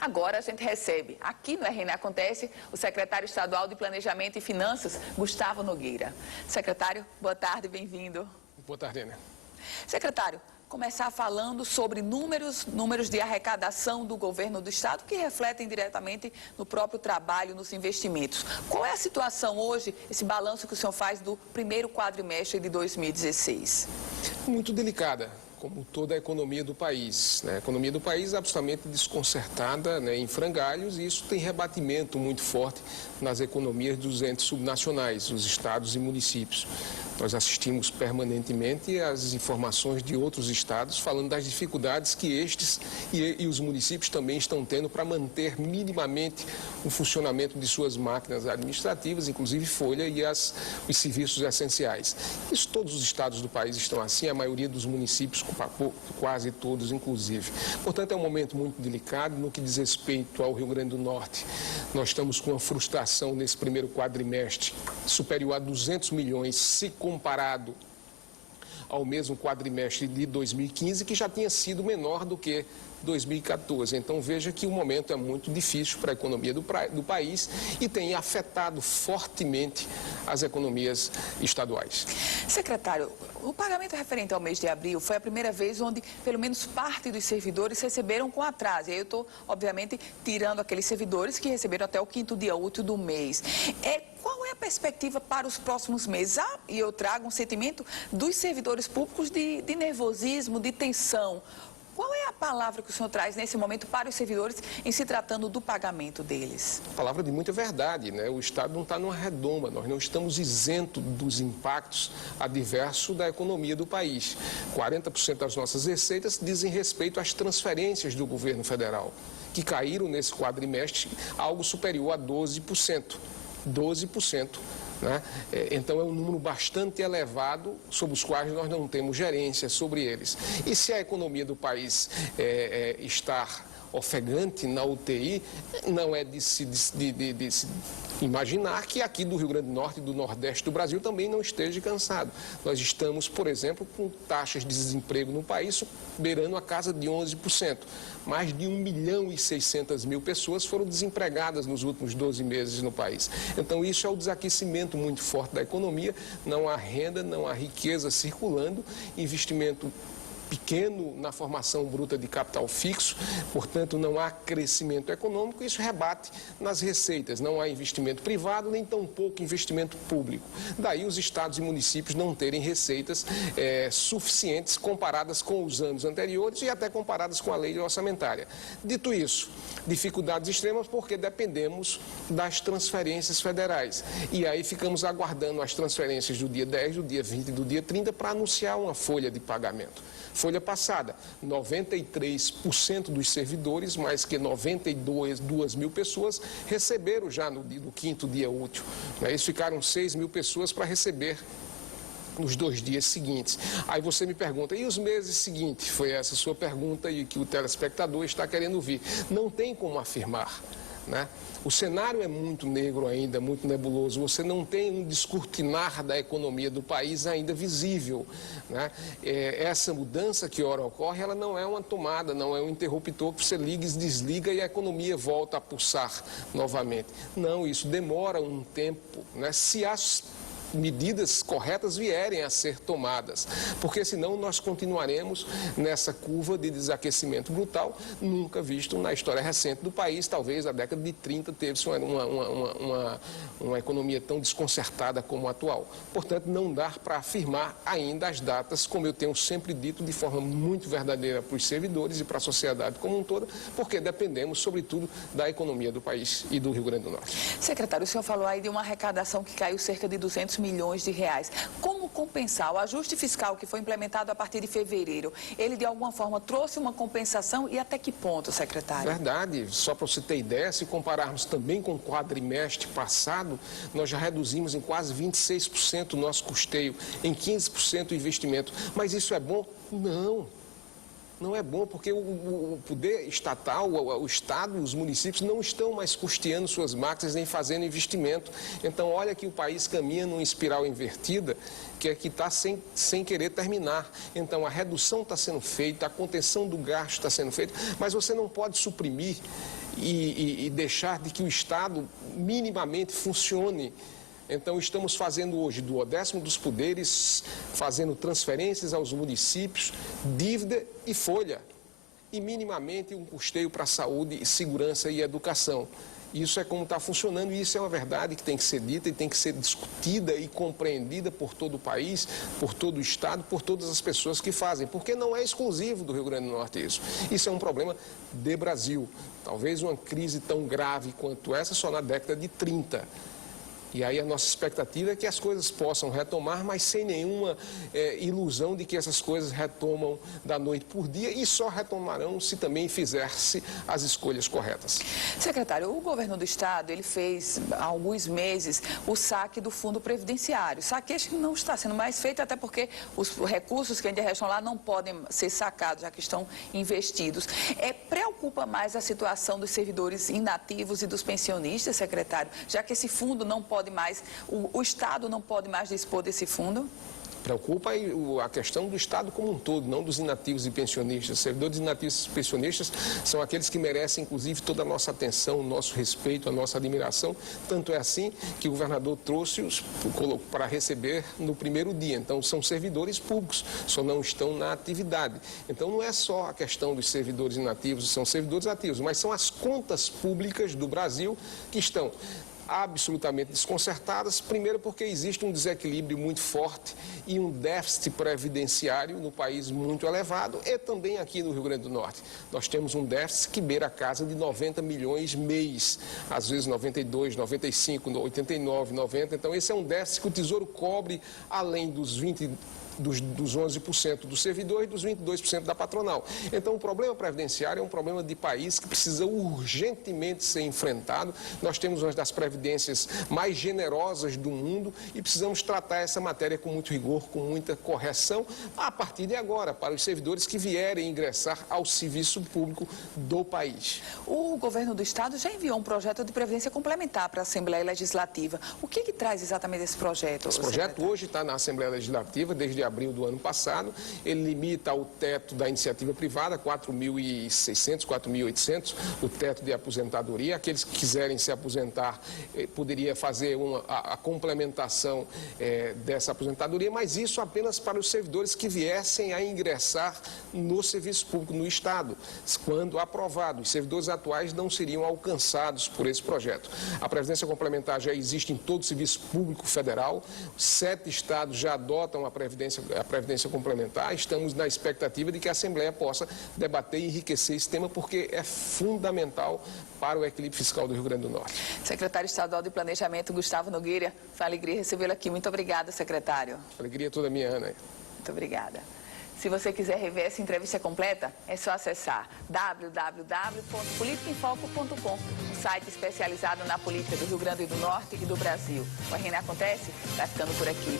Agora a gente recebe, aqui no RN Acontece, o secretário estadual de Planejamento e Finanças, Gustavo Nogueira. Secretário, boa tarde, bem-vindo. Boa tarde, Ana. Secretário, começar falando sobre números de arrecadação do governo do estado que refletem diretamente no próprio trabalho, nos investimentos. Qual é a situação hoje, esse balanço que o senhor faz do primeiro quadrimestre de 2016? Muito delicada, como toda a economia do país. A economia do país é absolutamente desconcertada, em frangalhos, e isso tem rebatimento muito forte nas economias dos entes subnacionais, os estados e municípios. Nós assistimos permanentemente às informações de outros estados falando das dificuldades que estes e os municípios também estão tendo para manter minimamente o funcionamento de suas máquinas administrativas, inclusive folha e os serviços essenciais. Isso todos os estados do país estão assim, a maioria dos municípios, quase todos inclusive. Portanto, é um momento muito delicado no que diz respeito ao Rio Grande do Norte. Nós estamos com uma frustração nesse primeiro quadrimestre superior a 200 milhões, se comparado ao mesmo quadrimestre de 2015, que já tinha sido menor do que 2014. Então, veja que o momento é muito difícil para a economia do país e tem afetado fortemente as economias estaduais. Secretário, o pagamento referente ao mês de abril foi a primeira vez onde pelo menos parte dos servidores receberam com atraso. E aí eu estou, obviamente, tirando aqueles servidores que receberam até o 5º dia útil do mês. Qual é a perspectiva para os próximos meses? E eu trago um sentimento dos servidores públicos de nervosismo, de tensão. Qual é a palavra que o senhor traz nesse momento para os servidores em se tratando do pagamento deles? Palavra de muita verdade, O Estado não está numa redoma, nós não estamos isentos dos impactos adversos da economia do país. 40% das nossas receitas dizem respeito às transferências do governo federal, que caíram nesse quadrimestre algo superior a 12%. 12%. Então é um número bastante elevado sobre os quais nós não temos gerência sobre eles. E se a economia do país estar ofegante na UTI, não é de se imaginar que aqui do Rio Grande do Norte e do Nordeste do Brasil também não esteja cansado. Nós estamos, por exemplo, com taxas de desemprego no país beirando a casa de 11%. Mais de 1.600.000 pessoas foram desempregadas nos últimos 12 meses no país. Então, isso é o desaquecimento muito forte da economia. Não há renda, não há riqueza circulando, investimento pequeno na formação bruta de capital fixo, portanto não há crescimento econômico, isso rebate nas receitas, não há investimento privado, nem tampouco investimento público. Daí os estados e municípios não terem receitas suficientes comparadas com os anos anteriores e até comparadas com a lei orçamentária. Dito isso, dificuldades extremas porque dependemos das transferências federais e aí ficamos aguardando as transferências do dia 10, do dia 20 e do dia 30 para anunciar uma folha de pagamento. Folha passada, 93% dos servidores, mais que 92 mil pessoas, receberam já no 5º dia útil. Eles ficaram 6 mil pessoas para receber nos 2 dias seguintes. Aí você me pergunta, e os meses seguintes? Foi essa sua pergunta e que o telespectador está querendo ouvir. Não tem como afirmar. O cenário é muito negro ainda, muito nebuloso. Você não tem um descortinar da economia do país ainda visível. Essa mudança que ora ocorre, ela não é uma tomada, não é um interruptor que você liga e desliga e a economia volta a pulsar novamente. Não, isso demora um tempo. Se as medidas corretas vierem a ser tomadas, porque senão nós continuaremos nessa curva de desaquecimento brutal, nunca visto na história recente do país. Talvez a década de 30 teve-se uma economia tão desconcertada como a atual. Portanto, não dá para afirmar ainda as datas, como eu tenho sempre dito, de forma muito verdadeira para os servidores e para a sociedade como um todo, porque dependemos, sobretudo, da economia do país e do Rio Grande do Norte. Secretário, o senhor falou aí de uma arrecadação que caiu cerca de 200 milhões de reais. Como compensar? O ajuste fiscal que foi implementado a partir de fevereiro, ele de alguma forma trouxe uma compensação e até que ponto, secretário? Verdade. Só para você ter ideia, se compararmos também com o quadrimestre passado, nós já reduzimos em quase 26% o nosso custeio, em 15% o investimento. Mas isso é bom? Não. Não é bom porque o poder estatal, o Estado, os municípios não estão mais custeando suas máquinas nem fazendo investimento. Então, olha que o país caminha numa espiral invertida que está sem querer terminar. Então, a redução está sendo feita, a contenção do gasto está sendo feita, mas você não pode suprimir e deixar de que o Estado minimamente funcione. Então, estamos fazendo hoje, do 10º dos poderes, fazendo transferências aos municípios, dívida e folha. E minimamente um custeio para a saúde, segurança e educação. Isso é como está funcionando e isso é uma verdade que tem que ser dita e tem que ser discutida e compreendida por todo o país, por todo o Estado, por todas as pessoas que fazem. Porque não é exclusivo do Rio Grande do Norte isso. Isso é um problema de Brasil. Talvez uma crise tão grave quanto essa só na década de 30. E aí a nossa expectativa é que as coisas possam retomar, mas sem nenhuma ilusão de que essas coisas retomam da noite por dia e só retomarão se também fizer-se as escolhas corretas. Secretário, o governo do estado, ele fez há alguns meses o saque do fundo previdenciário. Saque este não está sendo mais feito, até porque os recursos que ainda restam lá não podem ser sacados, já que estão investidos. Preocupa mais a situação dos servidores inativos e dos pensionistas, secretário, já que esse fundo não pode mais, o Estado não pode mais dispor desse fundo? Preocupa a questão do Estado como um todo, não dos inativos e pensionistas. Servidores inativos e pensionistas são aqueles que merecem, inclusive, toda a nossa atenção, o nosso respeito, a nossa admiração. Tanto é assim que o governador trouxe-os para receber no primeiro dia. Então, são servidores públicos, só não estão na atividade. Então, não é só a questão dos servidores inativos, são servidores ativos, mas são as contas públicas do Brasil que estão absolutamente desconcertadas, primeiro porque existe um desequilíbrio muito forte e um déficit previdenciário no país muito elevado e também aqui no Rio Grande do Norte. Nós temos um déficit que beira a casa de 90 milhões mês, às vezes 92, 95, 89, 90. Então esse é um déficit que o Tesouro cobre além dos 11% do servidor e dos 22% da patronal. Então, o problema previdenciário é um problema de país que precisa urgentemente ser enfrentado. Nós temos uma das previdências mais generosas do mundo e precisamos tratar essa matéria com muito rigor, com muita correção, a partir de agora, para os servidores que vierem ingressar ao serviço público do país. O governo do estado já enviou um projeto de previdência complementar para a Assembleia Legislativa. O que traz exatamente esse projeto? Esse projeto hoje está na Assembleia Legislativa desde abril do ano passado. Ele limita o teto da iniciativa privada, 4.600, 4.800, o teto de aposentadoria. Aqueles que quiserem se aposentar poderia fazer a complementação dessa aposentadoria, mas isso apenas para os servidores que viessem a ingressar no serviço público no Estado, quando aprovado. Os servidores atuais não seriam alcançados por esse projeto. A Previdência Complementar já existe em todo o serviço público federal, 7 estados já adotam a Previdência Complementar. Estamos na expectativa de que a Assembleia possa debater e enriquecer esse tema, porque é fundamental para o equilíbrio fiscal do Rio Grande do Norte. Secretário Estadual de Planejamento, Gustavo Nogueira, foi uma alegria recebê-lo aqui. Muito obrigada, secretário. Alegria toda minha, Ana. Muito obrigada. Se você quiser rever essa entrevista completa, é só acessar www.politicaemfoco.com, um site especializado na política do Rio Grande do Norte e do Brasil. O RN Acontece vai ficando por aqui.